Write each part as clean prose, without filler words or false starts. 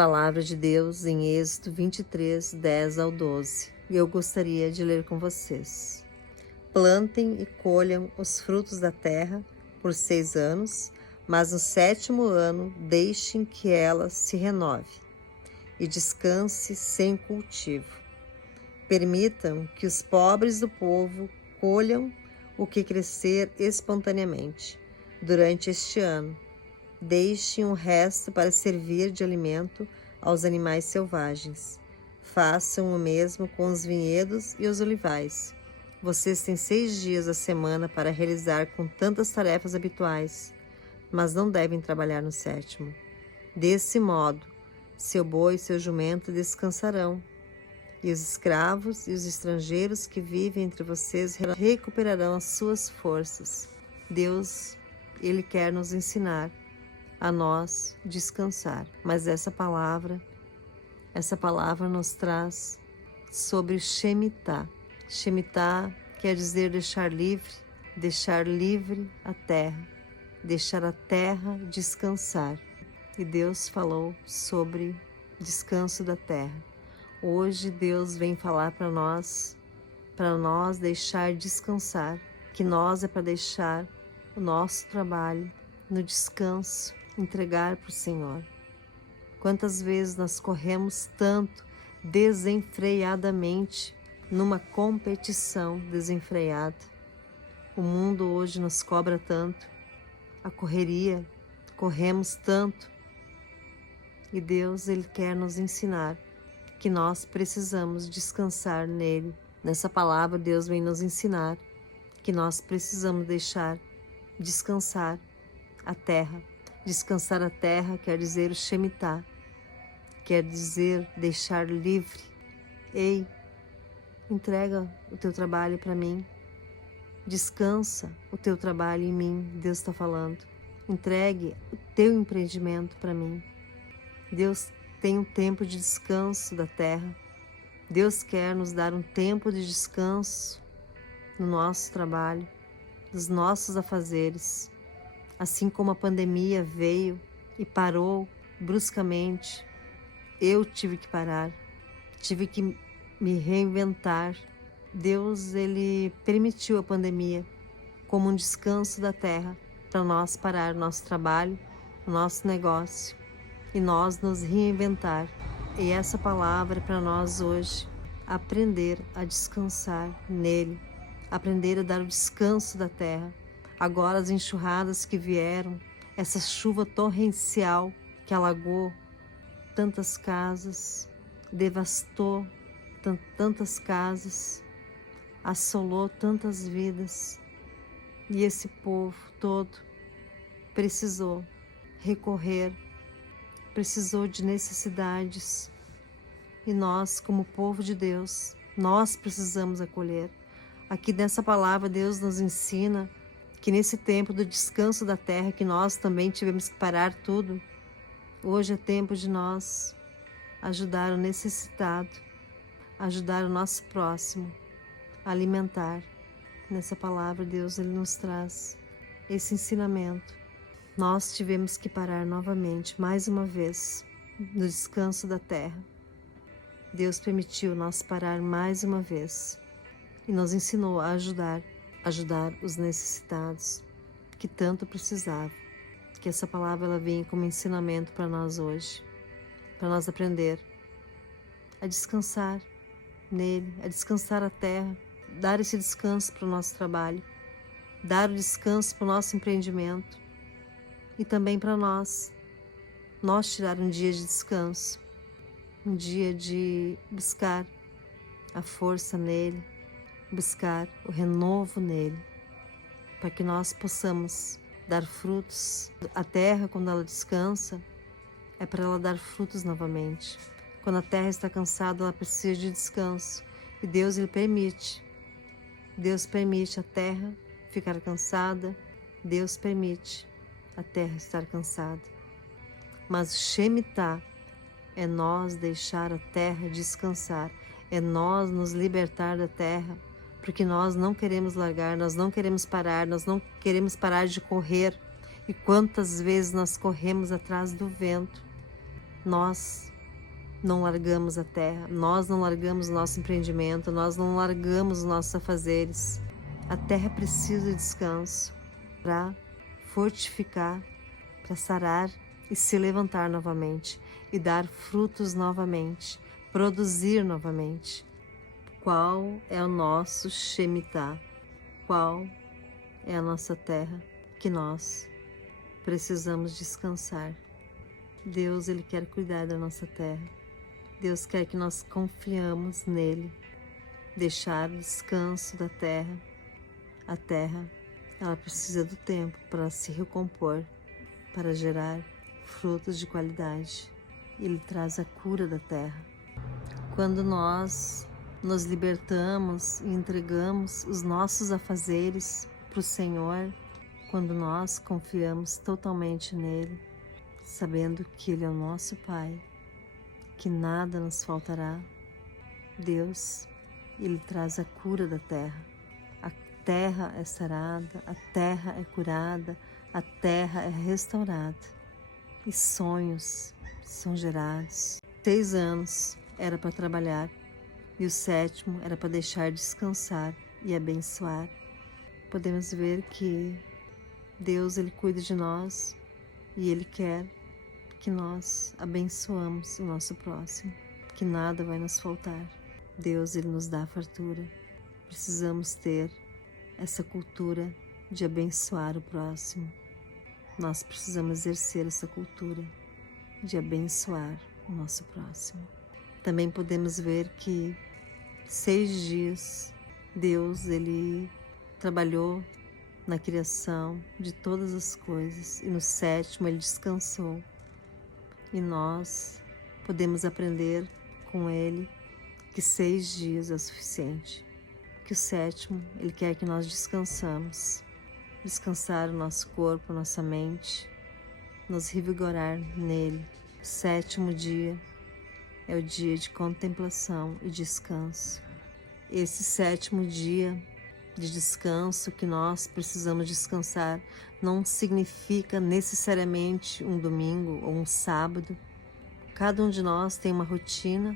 Palavra de Deus em Êxodo 23, 10 ao 12. E eu gostaria de ler com vocês. Plantem e colham os frutos da terra por 6 anos, mas no 7º ano deixem que ela se renove e descanse sem cultivo. Permitam que os pobres do povo colham o que crescer espontaneamente durante este ano. Deixem o resto para servir de alimento aos animais selvagens. Façam o mesmo com os vinhedos e os olivais. Vocês têm 6 dias da semana para realizar com tantas tarefas habituais, mas não devem trabalhar no 7º. Desse modo, seu boi e seu jumento descansarão, e os escravos e os estrangeiros que vivem entre vocês recuperarão as suas forças. Deus, Ele quer nos ensinar a nós descansar. Mas essa palavra nos traz sobre Shemitah. Shemitah quer dizer deixar livre a terra, deixar a terra descansar. E Deus falou sobre descanso da terra. Hoje Deus vem falar para nós deixar descansar, que nós é para deixar o nosso trabalho no descanso, entregar para o Senhor. Quantas vezes nós corremos tanto desenfreadamente numa competição desenfreada. O mundo hoje nos cobra tanto, a correria, corremos tanto. E Deus, Ele quer nos ensinar que nós precisamos descansar nele. Nessa palavra, Deus vem nos ensinar que nós precisamos deixar descansar a terra. Descansar a terra quer dizer o Shemitah, quer dizer deixar livre. Ei, entrega o teu trabalho para mim. Descansa o teu trabalho em mim, Deus está falando. Entregue o teu empreendimento para mim. Deus tem um tempo de descanso da terra. Deus quer nos dar um tempo de descanso no nosso trabalho, nos nossos afazeres. Assim como a pandemia veio e parou bruscamente, eu tive que parar, tive que me reinventar. Deus, Ele permitiu a pandemia como um descanso da terra para nós parar o nosso trabalho, o nosso negócio e nós nos reinventar. E essa palavra é para nós hoje, aprender a descansar nele, aprender a dar o descanso da terra. Agora as enxurradas que vieram, essa chuva torrencial que alagou tantas casas, devastou tantas casas, assolou tantas vidas. E esse povo todo precisou recorrer, precisou de necessidades. E nós, como povo de Deus, nós precisamos acolher. Aqui nessa palavra Deus nos ensina que nesse tempo do descanso da terra, que nós também tivemos que parar tudo, hoje é tempo de nós ajudar o necessitado, ajudar o nosso próximo, alimentar. Nessa palavra Deus, Ele nos traz esse ensinamento. Nós tivemos que parar novamente, mais uma vez, no descanso da terra. Deus permitiu nós parar mais uma vez e nos ensinou a ajudar os necessitados que tanto precisavam. Que essa palavra ela venha como ensinamento para nós hoje, para nós aprender a descansar nele, a descansar a terra, dar esse descanso para o nosso trabalho, dar o descanso para o nosso empreendimento e também para nós tirar um dia de descanso, um dia de buscar a força nele, buscar o renovo nele, para que nós possamos dar frutos. A terra, quando ela descansa, é para ela dar frutos novamente. Quando a terra está cansada, ela precisa de descanso. E Deus, Ele permite. Deus permite a terra ficar cansada. Deus permite a terra estar cansada. Mas o Shemitah é nós deixar a terra descansar. É nós nos libertar da terra, porque nós não queremos largar, nós não queremos parar, nós não queremos parar de correr. E quantas vezes nós corremos atrás do vento, Nós não largamos a terra, nós não largamos o nosso empreendimento, nós não largamos os nossos afazeres. A terra precisa de descanso para fortificar, para sarar e se levantar novamente e dar frutos novamente, produzir novamente. Qual é o nosso Shemitah? Qual é a nossa terra que nós precisamos descansar? Deus, Ele quer cuidar da nossa terra. Deus quer que nós confiamos nele, deixar o descanso da terra. A terra, ela precisa do tempo para se recompor, para gerar frutos de qualidade. Ele traz a cura da terra. Quando nós nos libertamos e entregamos os nossos afazeres para o Senhor, quando nós confiamos totalmente nele, sabendo que Ele é o nosso Pai, que nada nos faltará, Deus, Ele traz a cura da terra. A terra é sarada, a terra é curada, a terra é restaurada e sonhos são gerados. 6 anos era para trabalhar e o 7º era para deixar descansar e abençoar. Podemos ver que Deus, Ele cuida de nós e Ele quer que nós abençoamos o nosso próximo, que nada vai nos faltar. Deus, Ele nos dá fartura. Precisamos ter essa cultura de abençoar o próximo. Nós precisamos exercer essa cultura de abençoar o nosso próximo. Também podemos ver que 6 dias Deus, Ele trabalhou na criação de todas as coisas e no 7º Ele descansou. E nós podemos aprender com Ele que 6 dias é suficiente, que o 7º Ele quer que nós descansamos, descansar o nosso corpo, nossa mente, nos revigorar nele. O 7º dia é o dia de contemplação e descanso. Esse 7º dia de descanso que nós precisamos descansar não significa necessariamente um domingo ou um sábado. Cada um de nós tem uma rotina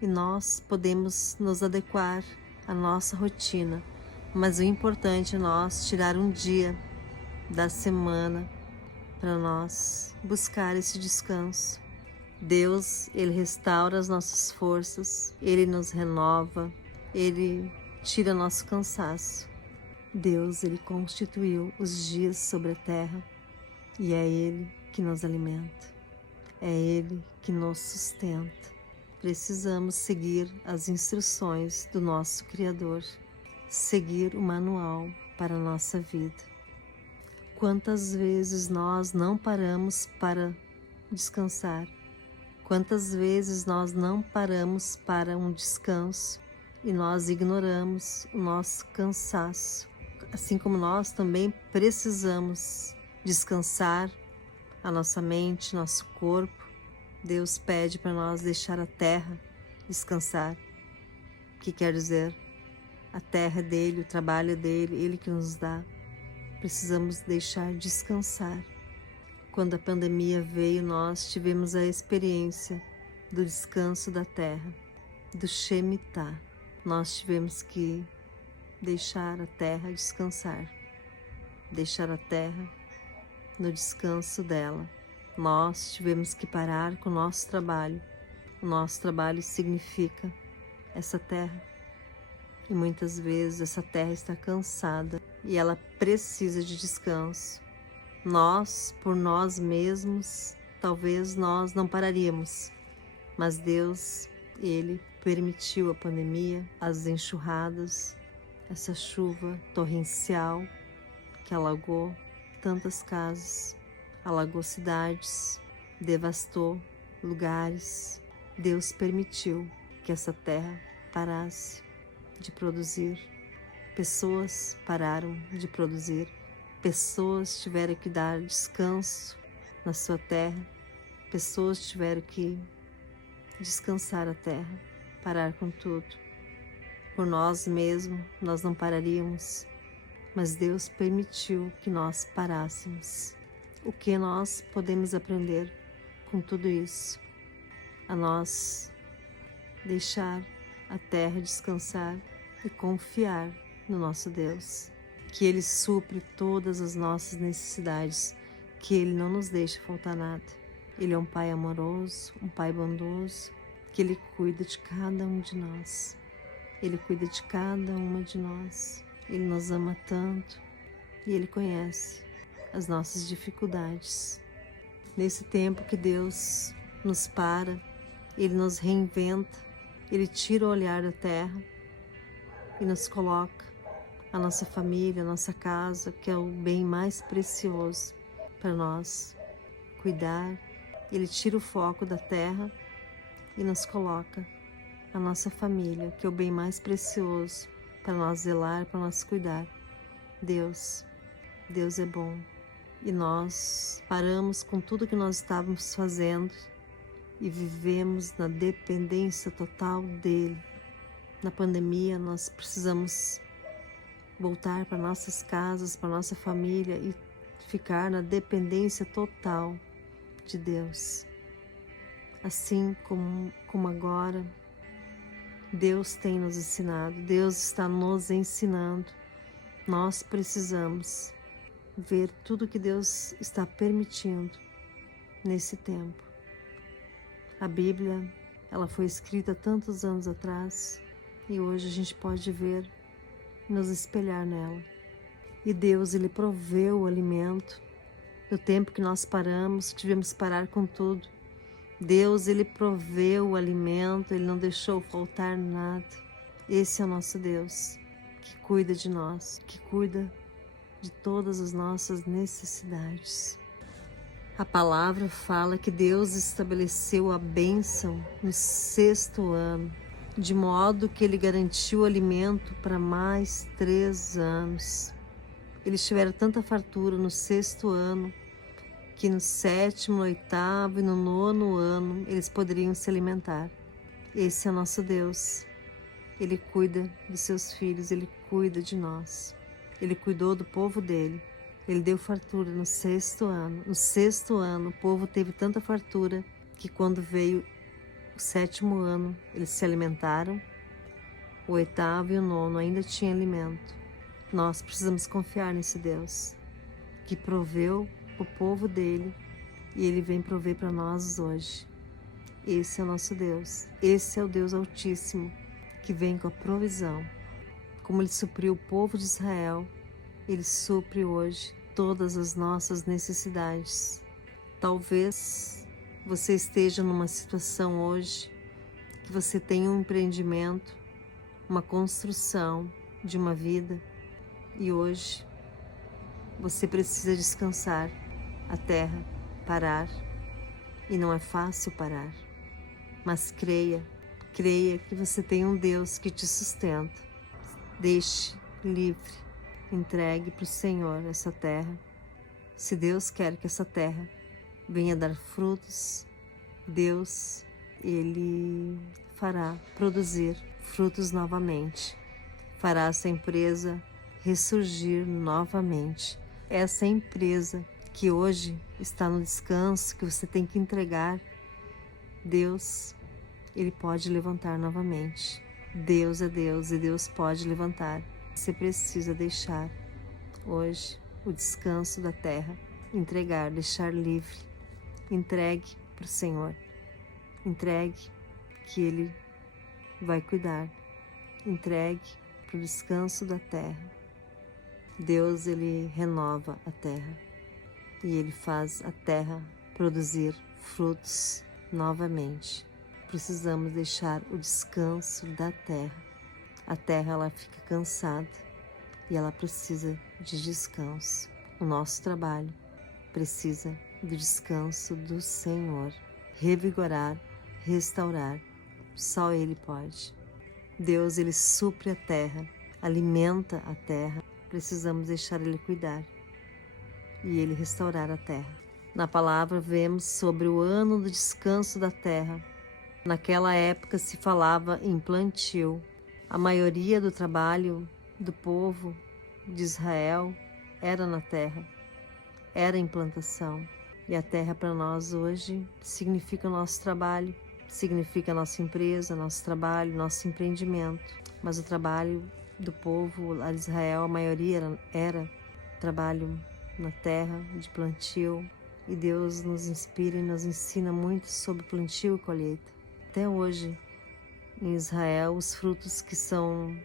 e nós podemos nos adequar à nossa rotina, mas o importante é nós tirar um dia da semana para nós buscar esse descanso. Deus, Ele restaura as nossas forças, Ele nos renova, Ele tira nosso cansaço. Deus, Ele constituiu os dias sobre a terra e é Ele que nos alimenta, é Ele que nos sustenta. Precisamos seguir as instruções do nosso Criador, seguir o manual para a nossa vida. Quantas vezes nós não paramos para descansar? Quantas vezes nós não paramos para um descanso e nós ignoramos o nosso cansaço? Assim como nós também precisamos descansar a nossa mente, nosso corpo, Deus pede para nós deixar a terra descansar. O que quer dizer? A terra é dele, o trabalho é dele, ele que nos dá. Precisamos deixar descansar. Quando a pandemia veio, nós tivemos a experiência do descanso da terra, do Shemitah. Nós tivemos que deixar a terra descansar, deixar a terra no descanso dela. Nós tivemos que parar com o nosso trabalho. O nosso trabalho significa essa terra. E muitas vezes essa terra está cansada e ela precisa de descanso. Nós, por nós mesmos, talvez nós não pararíamos, mas Deus, Ele permitiu a pandemia, as enxurradas, essa chuva torrencial que alagou tantas casas, alagou cidades, devastou lugares. Deus permitiu que essa terra parasse de produzir. Pessoas pararam de produzir. Pessoas tiveram que dar descanso na sua terra. Pessoas tiveram que descansar a terra, parar com tudo. Por nós mesmos, nós não pararíamos, mas Deus permitiu que nós parássemos. O que nós podemos aprender com tudo isso? a nós deixar a terra descansar e confiar no nosso Deus, que Ele supre todas as nossas necessidades, que Ele não nos deixa faltar nada. Ele é um Pai amoroso, um Pai bondoso, que Ele cuida de cada um de nós. Ele cuida de cada uma de nós. Ele nos ama tanto e Ele conhece as nossas dificuldades. Nesse tempo que Deus nos para, Ele nos reinventa, Ele tira o olhar da terra e nos coloca a nossa família, a nossa casa, que é o bem mais precioso para nós cuidar. Ele tira o foco da terra e nos coloca a nossa família, que é o bem mais precioso para nós zelar, para nós cuidar. Deus é bom. E nós paramos com tudo que nós estávamos fazendo e vivemos na dependência total dEle. Na pandemia, nós precisamos voltar para nossas casas, para nossa família e ficar na dependência total de Deus. Assim como agora, Deus tem nos ensinado, Deus está nos ensinando. Nós precisamos ver tudo que Deus está permitindo nesse tempo. A Bíblia, ela foi escrita tantos anos atrás e hoje a gente pode ver e nos espelhar nela. E Deus, Ele proveu o alimento no tempo que nós paramos, tivemos que parar com tudo. Deus, Ele proveu o alimento, Ele não deixou faltar nada. Esse é o nosso Deus, que cuida de nós, que cuida de todas as nossas necessidades. A palavra fala que Deus estabeleceu a bênção no 6º ano, de modo que Ele garantiu alimento para mais 3 anos. Eles tiveram tanta fartura no 6º ano, que no 7º, no 8º e no 9º ano eles poderiam se alimentar. Esse é o nosso Deus. Ele cuida dos seus filhos, Ele cuida de nós. Ele cuidou do povo dele. Ele deu fartura no 6º ano. No 6º ano, o povo teve tanta fartura que quando veio o 7º ano, eles se alimentaram. O 8º e o 9º ainda tinha alimento. Nós precisamos confiar nesse Deus, que proveu o povo dele e Ele vem prover para nós hoje. Esse é o nosso Deus. Esse é o Deus Altíssimo, que vem com a provisão. Como Ele supriu o povo de Israel, Ele supre hoje todas as nossas necessidades. Talvez você esteja numa situação hoje que você tenha um empreendimento, uma construção de uma vida e hoje você precisa descansar, a terra, parar. E não é fácil parar, mas creia que você tem um Deus que te sustenta. Deixe livre, entregue para o Senhor essa terra. Se Deus quer que essa terra venha dar frutos, Deus, Ele fará produzir frutos novamente. Fará essa empresa ressurgir novamente. Essa empresa que hoje está no descanso, que você tem que entregar, Deus, Ele pode levantar novamente. Deus é Deus e Deus pode levantar. Você precisa deixar hoje o descanso da terra, entregar, deixar livre. Entregue para o Senhor. Entregue que Ele vai cuidar. Entregue para o descanso da terra. Deus, Ele renova a terra e Ele faz a terra produzir frutos novamente. Precisamos deixar o descanso da terra. A terra, ela fica cansada e ela precisa de descanso. O nosso trabalho precisa do descanso do Senhor. Revigorar, restaurar, só Ele pode. Deus, Ele supre a terra, alimenta a terra. Precisamos deixar Ele cuidar e Ele restaurar a terra. Na palavra vemos sobre o ano do descanso da terra. Naquela época se falava em plantio. A maioria do trabalho do povo de Israel era na terra, era em plantação. E a terra para nós hoje significa o nosso trabalho, significa a nossa empresa, nosso trabalho, nosso empreendimento. Mas o trabalho do povo lá de Israel, a maioria era trabalho na terra, de plantio. E Deus nos inspira e nos ensina muito sobre plantio e colheita. Até hoje, em Israel, os frutos que são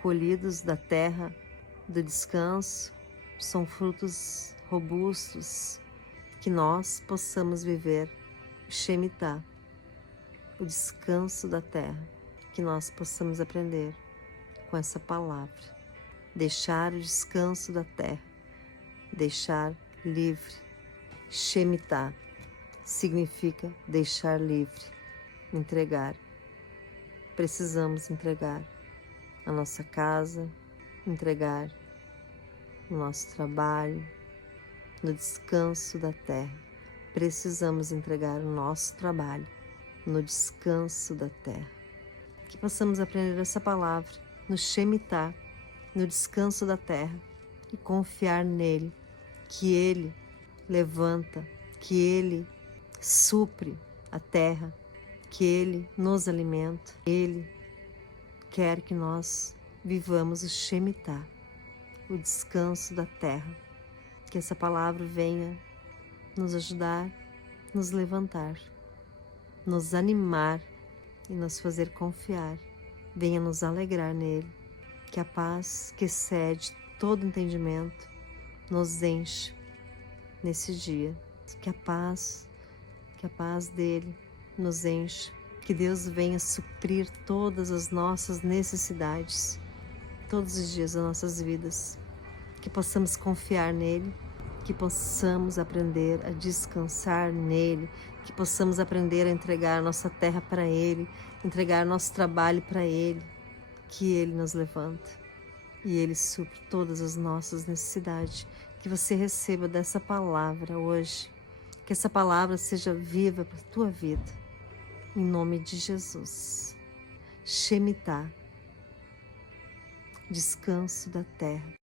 colhidos da terra, do descanso, são frutos robustos, que nós possamos viver o Shemitah, o descanso da terra, que nós possamos aprender com essa palavra. Deixar o descanso da terra, deixar livre. Shemitah significa deixar livre, entregar. Precisamos entregar a nossa casa, entregar o nosso trabalho, no descanso da terra. Precisamos entregar o nosso trabalho no descanso da terra. Que possamos aprender essa palavra no Shemitah, no descanso da terra, e confiar nele, que ele levanta, que ele supre a terra, que ele nos alimenta. Ele quer que nós vivamos o Shemitah, o descanso da terra. Que essa palavra venha nos ajudar, nos levantar, nos animar e nos fazer confiar. Venha nos alegrar nele. Que a paz que excede todo entendimento nos enche nesse dia. Que a paz dele nos enche. Que Deus venha suprir todas as nossas necessidades, todos os dias das nossas vidas. Que possamos confiar nele, que possamos aprender a descansar nele, que possamos aprender a entregar nossa terra para ele, entregar nosso trabalho para ele, que ele nos levanta e ele supre todas as nossas necessidades. Que você receba dessa palavra hoje, que essa palavra seja viva para a tua vida. Em nome de Jesus. Shemitah, descanso da terra.